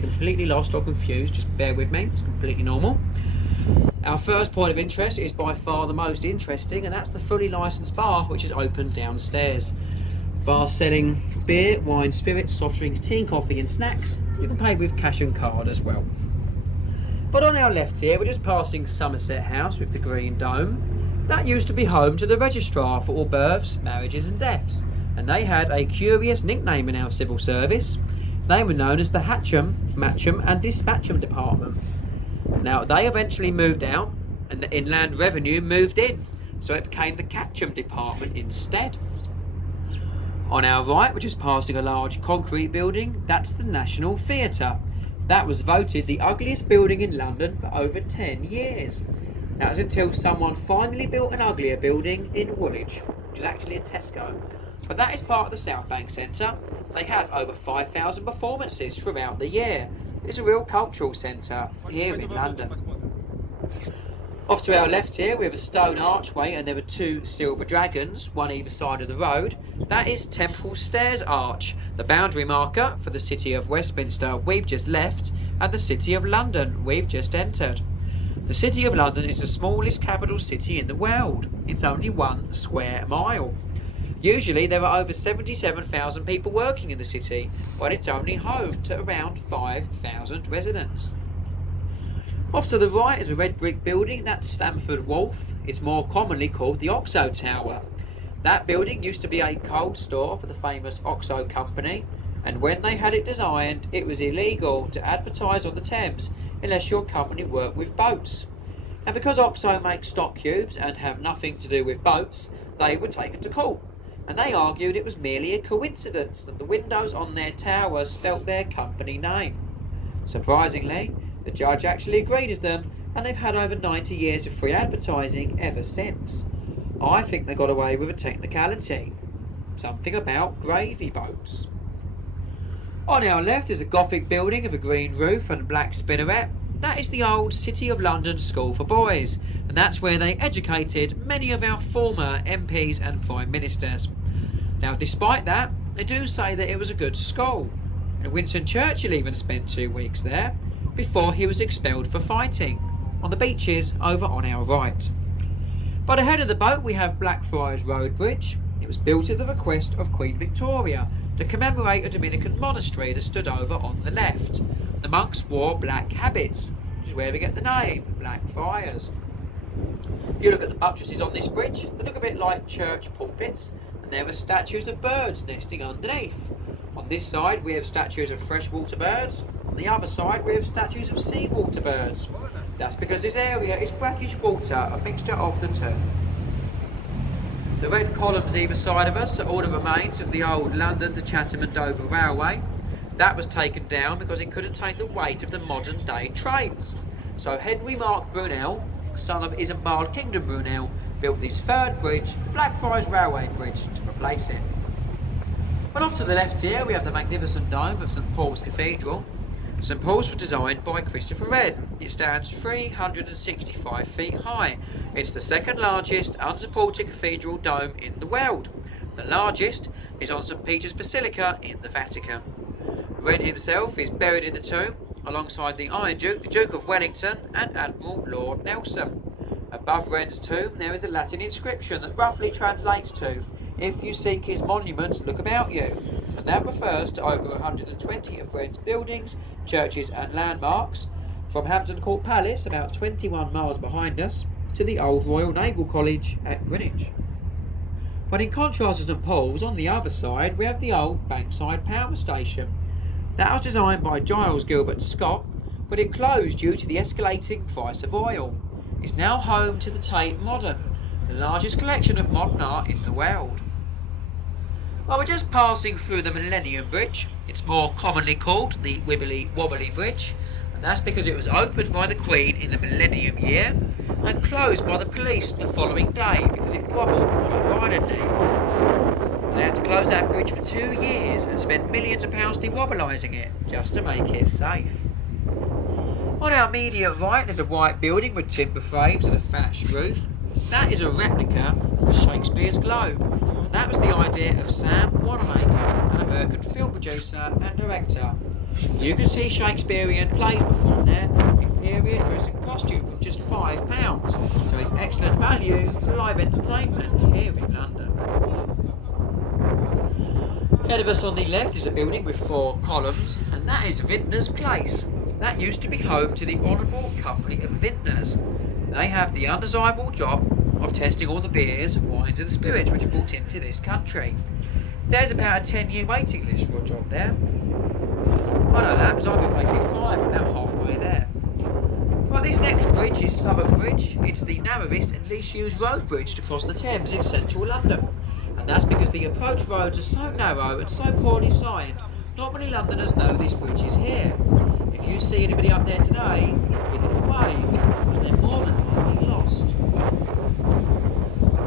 completely lost or confused, just bear with me, it's completely normal. Our first point of interest is by far the most interesting, and that's the fully licensed bar, which is open downstairs. Bar selling beer, wine, spirits, soft drinks, tea, coffee and snacks. You can pay with cash and card as well. But on our left here, we're just passing Somerset House with the green dome. That used to be home to the registrar for all births, marriages and deaths, and they had a curious nickname in our civil service. They were known as the Hatcham, Matcham and Dispatcham Department. Now they eventually moved out and the Inland Revenue moved in, so it became the Catcham Department instead. On our right, we're just passing a large concrete building. That's the National Theatre. That was voted the ugliest building in London for over 10 years. That was until someone finally built an uglier building in Woolwich, which is actually a Tesco. But that is part of the South Bank Centre. They have over 5,000 performances throughout the year. It's a real cultural centre here in London. Off to our left here, we have a stone archway and there are two silver dragons, one either side of the road. That is Temple Stairs Arch, the boundary marker for the city of Westminster we've just left and the city of London we've just entered. The city of London is the smallest capital city in the world. It's only 1 square mile. Usually there are over 77,000 people working in the city, but it's only home to around 5,000 residents. Off to the right is a red brick building, that's Stamford Wharf. It's more commonly called the Oxo Tower. That building used to be a coal store for the famous Oxo company, and when they had it designed, it was illegal to advertise on the Thames unless your company worked with boats. And because Oxo make stock cubes and have nothing to do with boats, they were taken to court. And they argued it was merely a coincidence that the windows on their towers spelt their company name. Surprisingly, the judge actually agreed with them, and they've had over 90 years of free advertising ever since. I think they got away with a technicality. Something about gravy boats. On our left is a Gothic building with a green roof and black spinneret. That is the old City of London School for Boys, and that's where they educated many of our former MPs and Prime Ministers. Now, despite that, they do say that it was a good school, and Winston Churchill even spent 2 weeks there before he was expelled for fighting, on the beaches over on our right. But ahead of the boat we have Blackfriars Road Bridge. It was built at the request of Queen Victoria to commemorate a Dominican monastery that stood over on the left. The monks wore black habits, which is where we get the name, Blackfriars. If you look at the buttresses on this bridge, they look a bit like church pulpits, and there are statues of birds nesting underneath. On this side we have statues of freshwater birds, on the other side we have statues of seawater birds. That's because this area is brackish water, a mixture of the two. The red columns either side of us are all the remains of the old London to Chatham and Dover Railway. That was taken down because it couldn't take the weight of the modern day trains. So Henry Mark Brunel, son of Isambard Kingdom Brunel, built this third bridge, the Blackfriars Railway Bridge, to replace it. But off to the left here we have the magnificent dome of St Paul's Cathedral. St Paul's was designed by Christopher Wren. It stands 365 feet high. It's the second largest unsupported cathedral dome in the world. The largest is on St Peter's Basilica in the Vatican. Wren himself is buried in the tomb alongside the Iron Duke, the Duke of Wellington and Admiral Lord Nelson. Above Wren's tomb there is a Latin inscription that roughly translates to, "If you seek his monument, look about you," and that refers to over 120 of Wren's buildings, churches and landmarks, from Hampton Court Palace, about 21 miles behind us, to the old Royal Naval College at Greenwich. But in contrast to St Paul's, on the other side we have the old Bankside Power Station. That was designed by Giles Gilbert Scott, but it closed due to the escalating price of oil. It's now home to the Tate Modern, the largest collection of modern art in the world. Well, we're just passing through the Millennium Bridge. It's more commonly called the Wibbly Wobbly Bridge, and that's because it was opened by the Queen in the Millennium year and closed by the police the following day because it wobbled on a rider knee. They had to close that bridge for 2 years and spent millions of pounds dewobblising it just to make it safe. On our immediate right there's a white building with timber frames and a thatched roof. That is a replica of Shakespeare's Globe. That was the idea of Sam Wanamaker, an American film producer and director. You can see Shakespearean plays performed there in period dress and costume for just £5, so it's excellent value for live entertainment here in London. Ahead of us on the left is a building with 4 columns, and that is Vintners Place. That used to be home to the Honourable Company of Vintners. They have the undesirable job of testing all the beers, wines and spirits which are brought into this country. There's about a 10-year waiting list for a job there. I know that because I've been waiting 5, about halfway there. Well, this next bridge is Southwark Bridge. It's the narrowest and least used road bridge to cross the Thames in central London. And that's because the approach roads are so narrow and so poorly signed, not many Londoners know this bridge is here. If you see anybody up there today, give them a wave, and they're more than likely lost.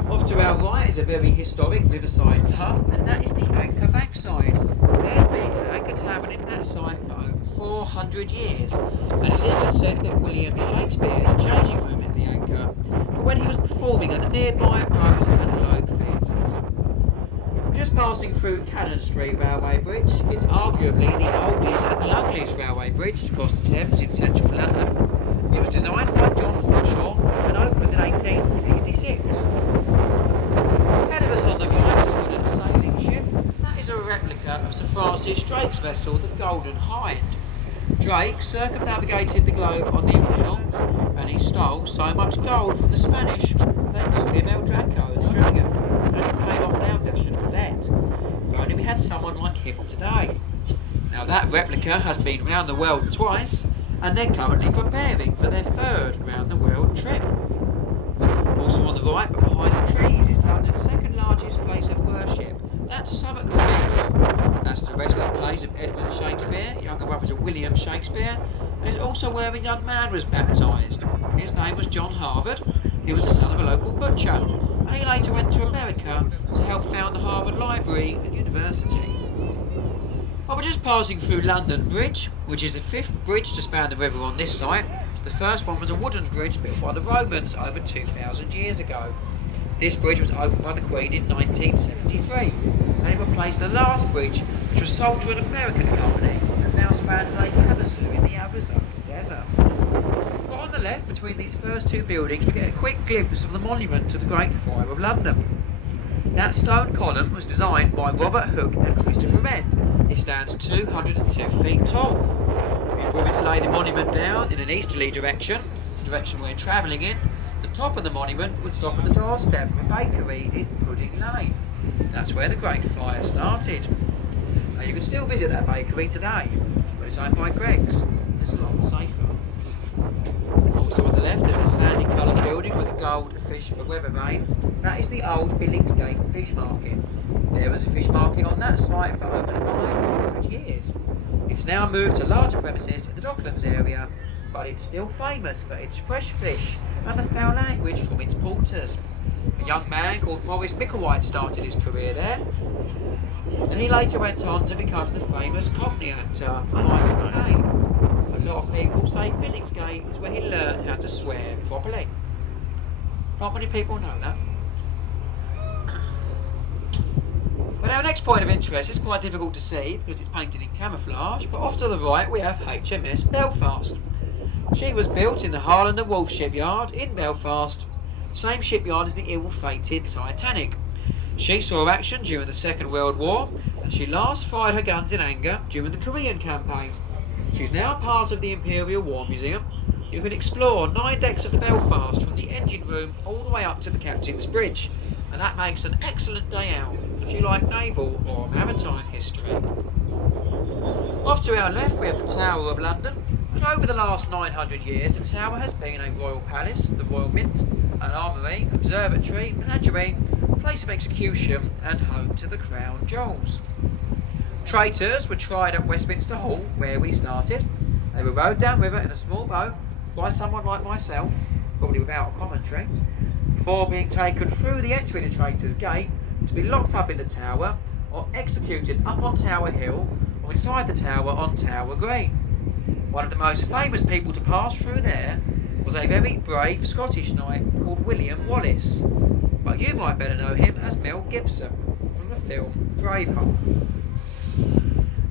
Off to our right is a very historic riverside pub, and that is the Anchor Bankside. There's been an Anchor Tavern in that site for over 400 years, and it's even said that William Shakespeare had a changing room at the Anchor for when he was performing at the nearby Rose and Globe Theatres. We're just passing through Cannon Street Railway Bridge. It's arguably the oldest and the ugliest railway bridge across the Thames in central London. It was designed by John Bradshaw and opened in 1866. Ahead of us on the right is a wooden sailing ship. That is a replica of Sir Francis Drake's vessel, the Golden Hind. Drake circumnavigated the globe on the original, and he stole so much gold from the Spanish they called him El Draco, the Dragon, and he paid off our national debt. If only we had someone like him today. Now that replica has been round the world twice, and they're currently preparing for their 3rd round the world trip. Also on the right, but behind the trees, is London's 2nd largest place of worship. That's Southwark Cathedral. That's the resting place of Edmund Shakespeare, younger brother to William Shakespeare, and it's also where a young man was baptised. His name was John Harvard. He was the son of a local butcher, and he later went to America to help found the Harvard Library and University. Well, we're just passing through London Bridge, which is the 5th bridge to span the river on this site. The first one was a wooden bridge built by the Romans over 2,000 years ago. This bridge was opened by the Queen in 1973, and it replaced the last bridge, which was sold to an American company and now spans Lake Havasu in the Arizona desert. But on the left, between these first 2 buildings, we get a quick glimpse of the monument to the Great Fire of London. That stone column was designed by Robert Hooke and Christopher Wren. It stands 202 feet tall. If we were to lay the monument down in an easterly direction, the direction we're travelling in, the top of the monument would stop at the doorstep of a bakery in Pudding Lane. That's where the Great Fire started. Now you can still visit that bakery today, but it's owned by Greggs. It's a lot safer. Also on the left there's a sandy coloured building with a gold fish for weather vanes. That is the old Billingsgate Fish Market. There was a fish market on that site for over 900 years. It's now moved to larger premises in the Docklands area, but it's still famous for its fresh fish and the foul language from its porters. A young man called Maurice Micklewhite started his career there, and he later went on to become the famous Cockney actor Michael Caine. A lot of people say Billingsgate is where he learned how to swear properly. Not many people know that. But our next point of interest is quite difficult to see because it's painted in camouflage, but off to the right we have HMS Belfast. She was built in the Harland and Wolff shipyard in Belfast, same shipyard as the ill-fated Titanic. She saw action during the Second World War, and she last fired her guns in anger during the Korean campaign. She's now part of the Imperial War Museum. You can explore 9 decks of the Belfast from the engine room all the way up to the captain's bridge, and that makes an excellent day out if you like naval or maritime history. Off to our left we have the Tower of London, and over the last 900 years the tower has been a royal palace, the Royal Mint, an armoury, observatory, menagerie, place of execution and home to the crown jewels. Traitors were tried at Westminster Hall, where we started. They were rowed downriver in a small boat by someone like myself, probably without a commentary, before being taken through the entry to Traitors Gate to be locked up in the tower or executed up on Tower Hill or inside the tower on Tower Green. One of the most famous people to pass through there was a very brave Scottish knight called William Wallace, but you might better know him as Mel Gibson from the film Braveheart.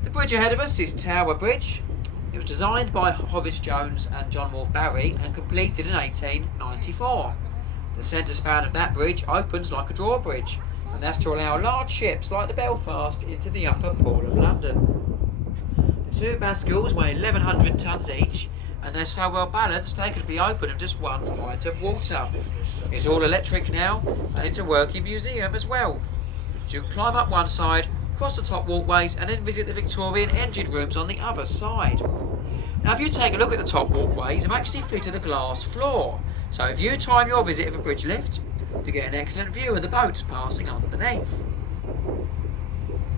The bridge ahead of us is Tower Bridge. It was designed by Horace Jones and John Wolfe Barry and completed in 1894. The centre span of that bridge opens like a drawbridge, and that's to allow large ships like the Belfast into the upper pool of London. The two bascules weigh 1,100 tons each, and they're so well balanced they could be opened in just 1 pint of water. It's all electric now, and it's a working museum as well. So you can climb up one side, cross the top walkways, and then visit the Victorian engine rooms on the other side. Now if you take a look at the top walkways, they've actually fitted a glass floor. So if you time your visit of a bridge lift, you get an excellent view of the boats passing underneath.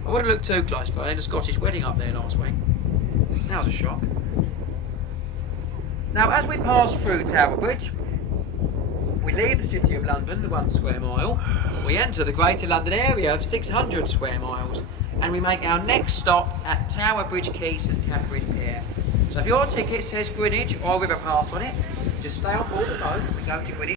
I wouldn't look too close, but I had a Scottish wedding up there last week. That was a shock. Now as we pass through Tower Bridge, we leave the City of London, the 1 square mile, we enter the Greater London area of 600 square miles, and we make our next stop at Tower Bridge Quay St Catherine Pier. So if your ticket says Greenwich or River Pass on it, just stay on board the boat and we go to Greenwich.